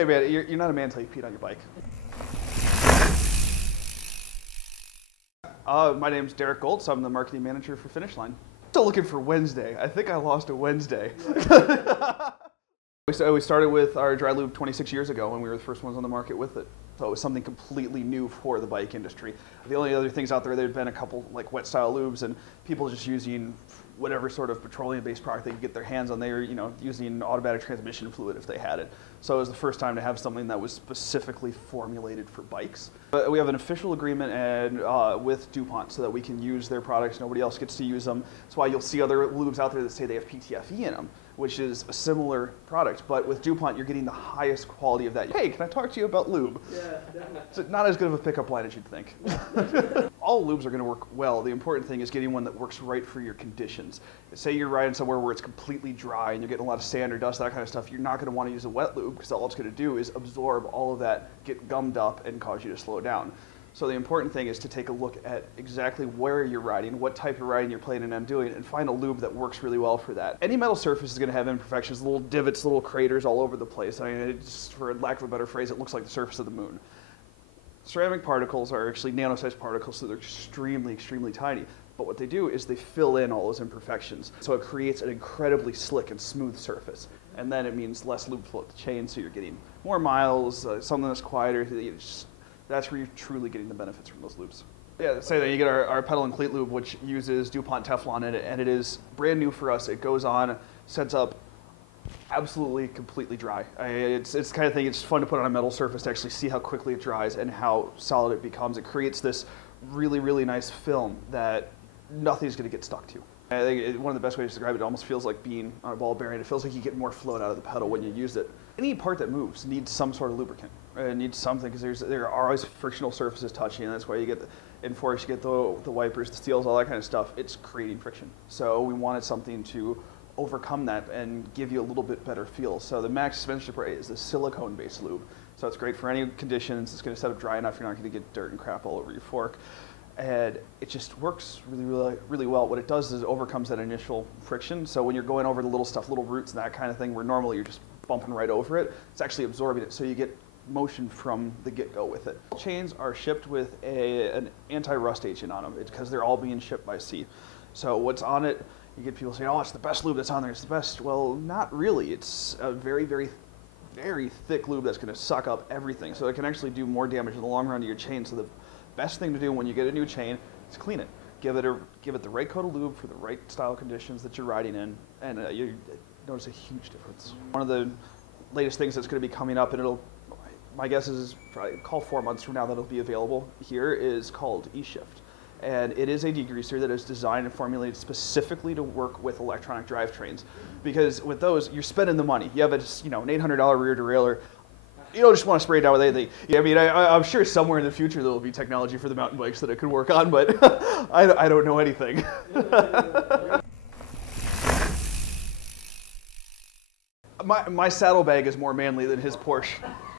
Hey man, you're not a man until you peed on your bike. My name's Derek Goltz. I'm the marketing manager for Finish Line. Still looking for Wednesday. I think I lost a Wednesday. We started with our dry lube 26 years ago when we were the first ones on the market with it. So it was something completely new for the bike industry. The only other things out there, there had been a couple like wet style lubes and people just using whatever sort of petroleum-based product they could get their hands on. They were, using automatic transmission fluid if they had it. So it was the first time to have something that was specifically formulated for bikes. But we have an official agreement with DuPont so that we can use their products. Nobody else gets to use them. That's why you'll see other lubes out there that say they have PTFE in them, which is a similar product. But with DuPont, you're getting the highest quality of that. Hey, can I talk to you about lube? Yeah, definitely. It's not as good of a pickup line as you'd think. All lubes are going to work well. The important thing is getting one that works right for your conditions. Say you're riding somewhere where it's completely dry and you're getting a lot of sand or dust, that kind of stuff, you're not going to want to use a wet lube because all it's going to do is absorb all of that, get gummed up, and cause you to slow down. So the important thing is to take a look at exactly where you're riding, what type of riding you're planning on doing, and find a lube that works really well for that. Any metal surface is going to have imperfections, little divots, little craters all over the place. I mean, it's, for lack of a better phrase, it looks like the surface of the moon. Ceramic particles are actually nano-sized particles, so they're extremely, extremely tiny. But what they do is they fill in all those imperfections. So it creates an incredibly slick and smooth surface. And then it means less lube flow at the chain, so you're getting more miles, something that's quieter. That's where you're truly getting the benefits from those lubes. Yeah, say that you get our pedal and cleat lube, which uses DuPont Teflon in it, and it is brand new for us. It goes on, sets up absolutely completely dry. It's the kind of thing, it's fun to put on a metal surface to actually see how quickly it dries and how solid it becomes. It creates this really, really nice film that nothing's going to get stuck to. I think one of the best ways to describe it, it almost feels like being on a ball bearing. It feels like you get more float out of the pedal when you use it. Any part that moves needs some sort of lubricant. It needs something because there are always frictional surfaces touching, and that's why you get in force, you get the wipers, the seals, all that kind of stuff. It's creating friction. So we wanted something to overcome that and give you a little bit better feel. So the Max suspension spray is a silicone-based lube. So it's great for any conditions. It's going to set up dry enough you're not going to get dirt and crap all over your fork. And it just works really, really, really well. What it does is it overcomes that initial friction. So when you're going over the little stuff, little roots and that kind of thing, where normally you're just bumping right over it, it's actually absorbing it. So you get motion from the get-go with it. Chains are shipped with an anti-rust agent on them. It's because they're all being shipped by sea. So what's on it, you get people saying, oh, it's the best lube that's on there, it's the best. Well, not really. It's a very, very, very thick lube that's going to suck up everything. So it can actually do more damage in the long run to your chain. So the best thing to do when you get a new chain is clean it. Give it the right coat of lube for the right style conditions that you're riding in, and you notice a huge difference. One of the latest things that's going to be coming up, and my guess is probably call 4 months from now that it'll be available here, is called eShift. And it is a degreaser that is designed and formulated specifically to work with electronic drivetrains. Because with those, you're spending the money. You have an $800 rear derailleur. You don't just want to spray it down with anything. Yeah, I mean, I'm sure somewhere in the future there will be technology for the mountain bikes that it could work on, but I don't know anything. My saddlebag is more manly than his Porsche.